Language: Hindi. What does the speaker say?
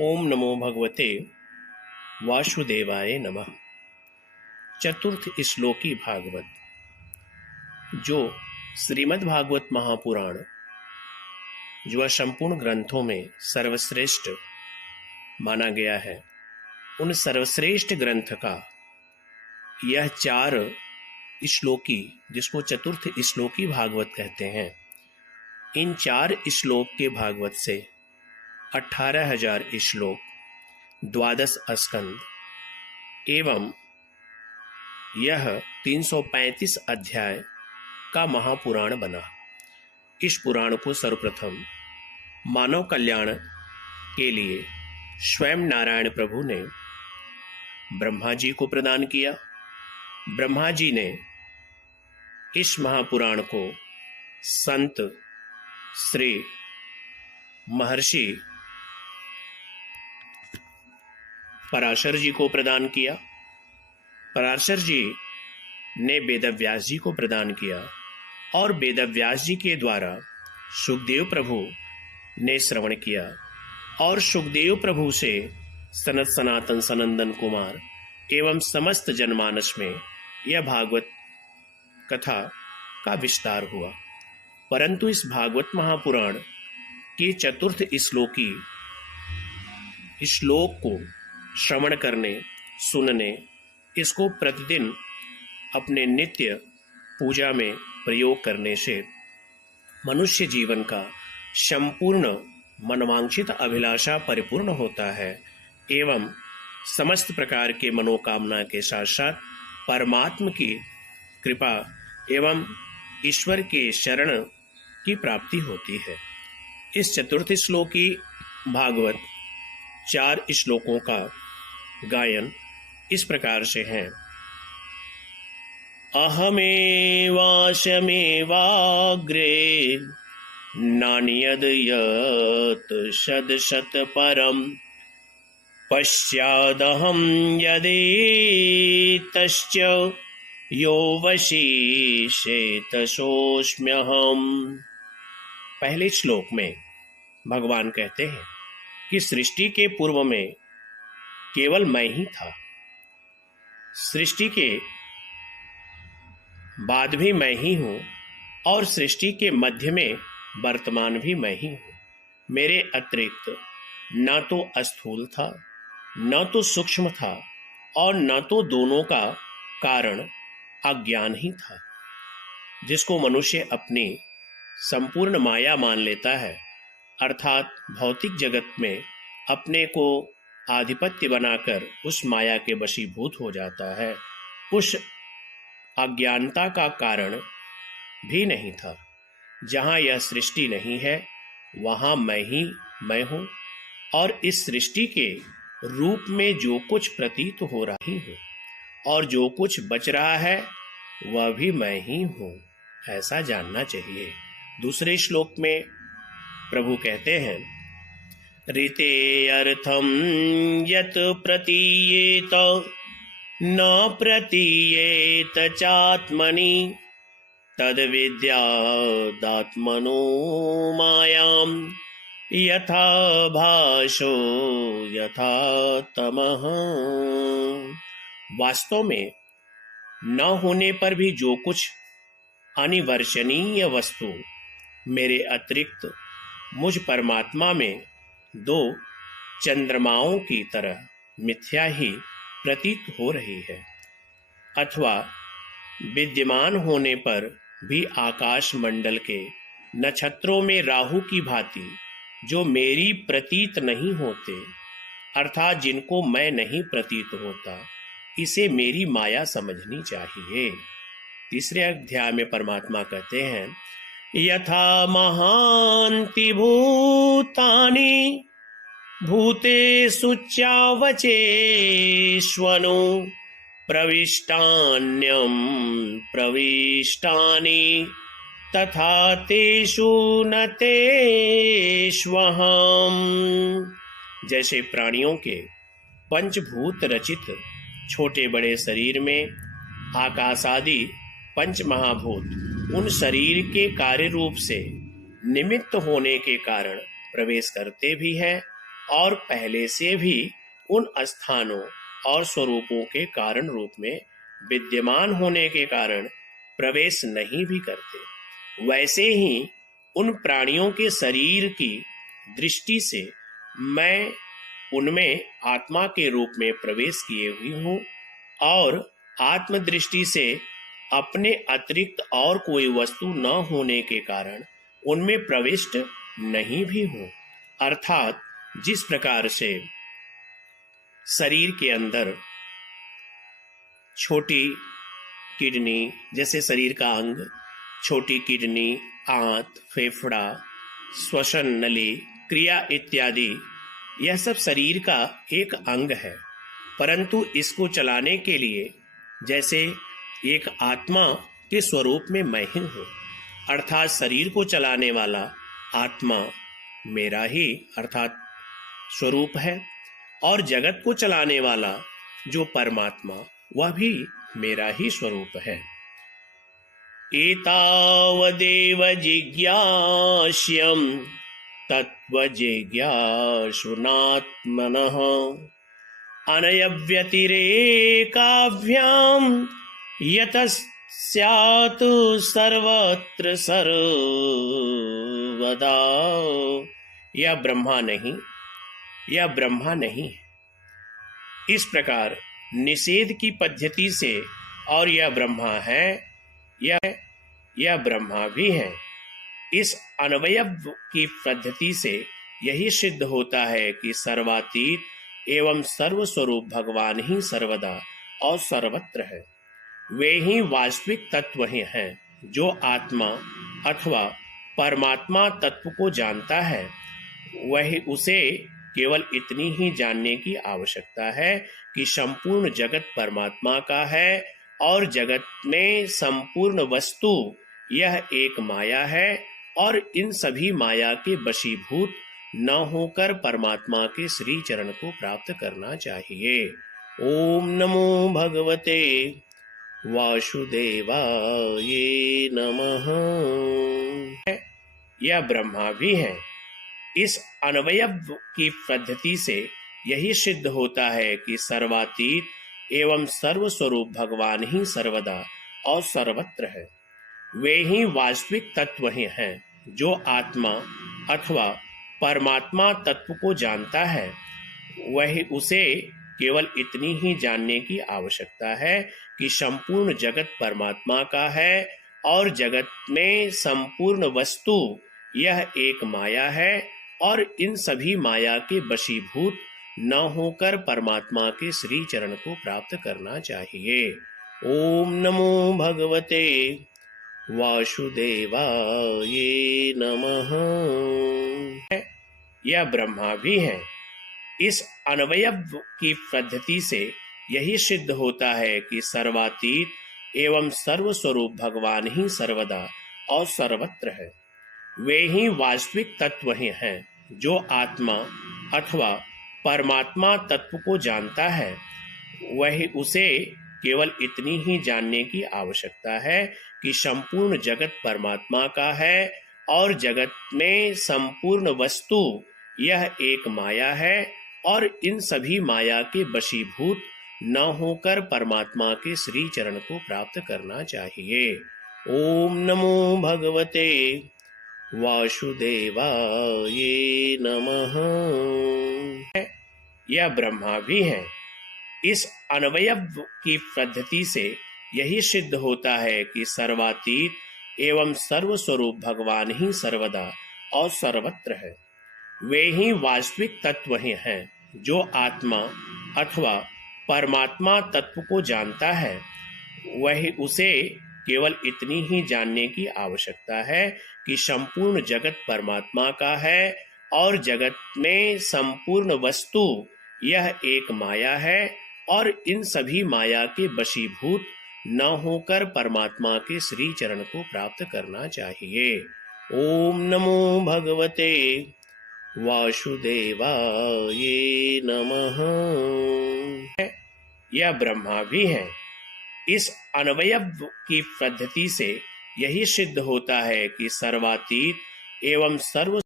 ओम नमो भगवते वासुदेवाय नमः। चतुर्थ श्लोकी भागवत, जो श्रीमद् भागवत महापुराण, जो संपूर्ण ग्रंथों में सर्वश्रेष्ठ माना गया है, उन सर्वश्रेष्ठ ग्रंथ का यह 4 श्लोकी, जिसको चतुर्थ श्लोकी भागवत कहते हैं, इन 4 श्लोक के भागवत से 18,000 श्लोक, 12 स्कंद एवं यह 335 अध्याय का महापुराण बना। इस पुराण को सर्वप्रथम मानव कल्याण के लिए स्वयं नारायण प्रभु ने ब्रह्मा जी को प्रदान किया। ब्रह्मा जी ने इस महापुराण को संत श्री महर्षि पराशर जी को प्रदान किया। पराशर जी ने वेदव्यास जी को प्रदान किया और वेदव्यास जी के द्वारा सुखदेव प्रभु ने श्रवण किया और सुखदेव प्रभु से सनत सनातन सनंदन कुमार एवं समस्त जनमानस में यह भागवत कथा का विस्तार हुआ। परंतु इस भागवत महापुराण के चतुर्थ श्लोकी श्लोक को श्रवण करने, सुनने, इसको प्रतिदिन अपने नित्य पूजा में प्रयोग करने से मनुष्य जीवन का संपूर्ण मनवांछित अभिलाषा परिपूर्ण होता है एवं समस्त प्रकार के मनोकामना के साथ साथ परमात्मा की कृपा एवं ईश्वर के शरण की प्राप्ति होती है। इस चतुर्थ श्लोकी भागवत 4 श्लोकों का गायन इस प्रकार से है। अहमेवाशमेवाग्रे नान्यद यत् शत परम पश्चादहं यदेतश्च यो वशीषेत सोऽस्म्यहम्। पहले श्लोक में भगवान कहते हैं कि सृष्टि के पूर्व में केवल मैं ही था, सृष्टि के बाद भी मैं ही हूं और सृष्टि के मध्य में वर्तमान भी मैं ही हूं। मेरे अतिरिक्त न तो स्थूल था, न तो सूक्ष्म था और न तो दोनों का कारण अज्ञान ही था, जिसको मनुष्य अपनी संपूर्ण माया मान लेता है, अर्थात भौतिक जगत में अपने को आधिपत्य बनाकर उस माया के वशीभूत हो जाता है। उस अज्ञानता का कारण भी नहीं था। जहाँ यह सृष्टि नहीं है वहाँ मैं हूँ और इस सृष्टि के रूप में जो कुछ प्रतीत हो रही हूँ और जो कुछ बच रहा है वह भी मैं ही हूँ, ऐसा जानना चाहिए। दूसरे श्लोक में प्रभु कहते हैं, ऋते अर्थम यत प्रतीयेत न प्रतीयेत चात्मनि तद विद्यादात्मनो मायाम यथा भासो यथा तमः। वास्तव में न होने पर भी जो कुछ अनिवर्चनीय वस्तु मेरे अतिरिक्त मुझ परमात्मा में 2 चंद्रमाओं की तरह मिथ्या ही प्रतीत हो रही है, अथवा विद्यमान होने पर भी आकाश मंडल के नक्षत्रों में राहु की भांति जो मेरी प्रतीत नहीं होते, अर्थात जिनको मैं नहीं प्रतीत होता, इसे मेरी माया समझनी चाहिए। तीसरे अध्याय में परमात्मा कहते हैं, यथा महान्ति भूतानि भूतेषु च्चावचेष्वनु प्रविष्टान्यं प्रविष्टानि तथा तेषु न तेष्वहम्। जैसे प्राणियों के पंचभूत रचित छोटे बड़े शरीर में आकाश आदि पंच महाभूत उन शरीर के कार्य रूप से निमित्त होने के कारण प्रवेश करते भी हैं और पहले से भी उन स्थानों और स्वरूपों के कारण रूप में विद्यमान होने के कारण प्रवेश नहीं भी करते। वैसे ही उन प्राणियों के शरीर की दृष्टि से मैं उनमें आत्मा के रूप में प्रवेश किए हुई हूँ और आत्मदृष्टि से अपने अतिरिक्त और कोई वस्तु न होने के कारण उनमें प्रविष्ट नहीं भी हूँ। अर्थात जिस प्रकार से शरीर के अंदर छोटी किडनी जैसे शरीर का अंग, छोटी किडनी, आंत, फेफड़ा, श्वसन नली, क्रिया इत्यादि, यह सब शरीर का एक अंग है, परंतु इसको चलाने के लिए जैसे एक आत्मा के स्वरूप में मैं ही हूँ, अर्थात शरीर को चलाने वाला आत्मा मेरा ही अर्थात स्वरूप है और जगत को चलाने वाला जो परमात्मा वह भी मेरा ही स्वरूप है। एतावदेव जिज्ञास्यं तत्त्वजिज्ञासुनात्मनः अनयव्यतिरेकाभ्यां यतः स्यात् सर्वत्र सर्वदा। यह ब्रह्मा नहीं है। इस प्रकार निषेध की पद्धति से और यह ब्रह्मा है, यह ब्रह्मा भी है, इस अन्वयव की पद्धति से यही सिद्ध होता है कि सर्वातीत एवं सर्वस्वरूप भगवान ही सर्वदा और सर्वत्र है। वे ही वास्तविक तत्व ही हैं जो आत्मा अथवा परमात्मा तत्व को जानता है। वही उसे केवल इतनी ही जानने की आवश्यकता है कि संपूर्ण जगत परमात्मा का है और जगत में संपूर्ण वस्तु यह एक माया है और इन सभी माया के वशीभूत न होकर परमात्मा के श्री चरण को प्राप्त करना चाहिए। ओम नमो भगवते वासुदेवाय नमः। यह ब्रह्मा भी है। इस अन्वयव की पद्धति से यही सिद्ध होता है कि सर्वातीत एवं सर्वस्वरूप भगवान ही सर्वदा और सर्वत्र है। वे ही वास्तविक तत्व ही हैं जो आत्मा अथवा परमात्मा तत्व को जानता है। वही उसे केवल इतनी ही जानने की आवश्यकता है कि संपूर्ण जगत परमात्मा का है और जगत में संपूर्ण वस्तु यह एक माया है और इन सभी माया के वशीभूत न होकर परमात्मा के श्री चरण को प्राप्त करना चाहिए। ओम नमो भगवते वासुदेवाय नमः। यह ब्रह्मा भी है। इस अन्वयव की पद्धति से यही सिद्ध होता है कि सर्वातीत एवं सर्वस्वरूप भगवान ही सर्वदा और सर्वत्र है। वे ही वास्तविक तत्व ही हैं जो आत्मा अथवा परमात्मा तत्व को जानता है। वही उसे केवल इतनी ही जानने की आवश्यकता है कि संपूर्ण जगत परमात्मा का है और जगत में संपूर्ण वस्तु यह एक माया है और इन सभी माया के वशीभूत न होकर परमात्मा के श्री चरण को प्राप्त करना चाहिए। ओम नमो भगवते वासुदेवाय नमः। यह ब्रह्मा भी है। इस अन्वयव की पद्धति से यही सिद्ध होता है कि सर्वातीत एवं सर्वस्वरूप भगवान ही सर्वदा और सर्वत्र है। वे ही वास्तविक तत्व ही हैं जो आत्मा अथवा परमात्मा तत्व को जानता है। वही उसे केवल इतनी ही जानने की आवश्यकता है कि संपूर्ण जगत परमात्मा का है और जगत में संपूर्ण वस्तु यह एक माया है और इन सभी माया के वशीभूत न होकर परमात्मा के श्री चरण को प्राप्त करना चाहिए। ओम नमो भगवते वासुदेवाय नमः। यह ब्रह्मा भी है। इस अन्वयव की पद्धति से यही सिद्ध होता है कि सर्वातीत एवं सर्व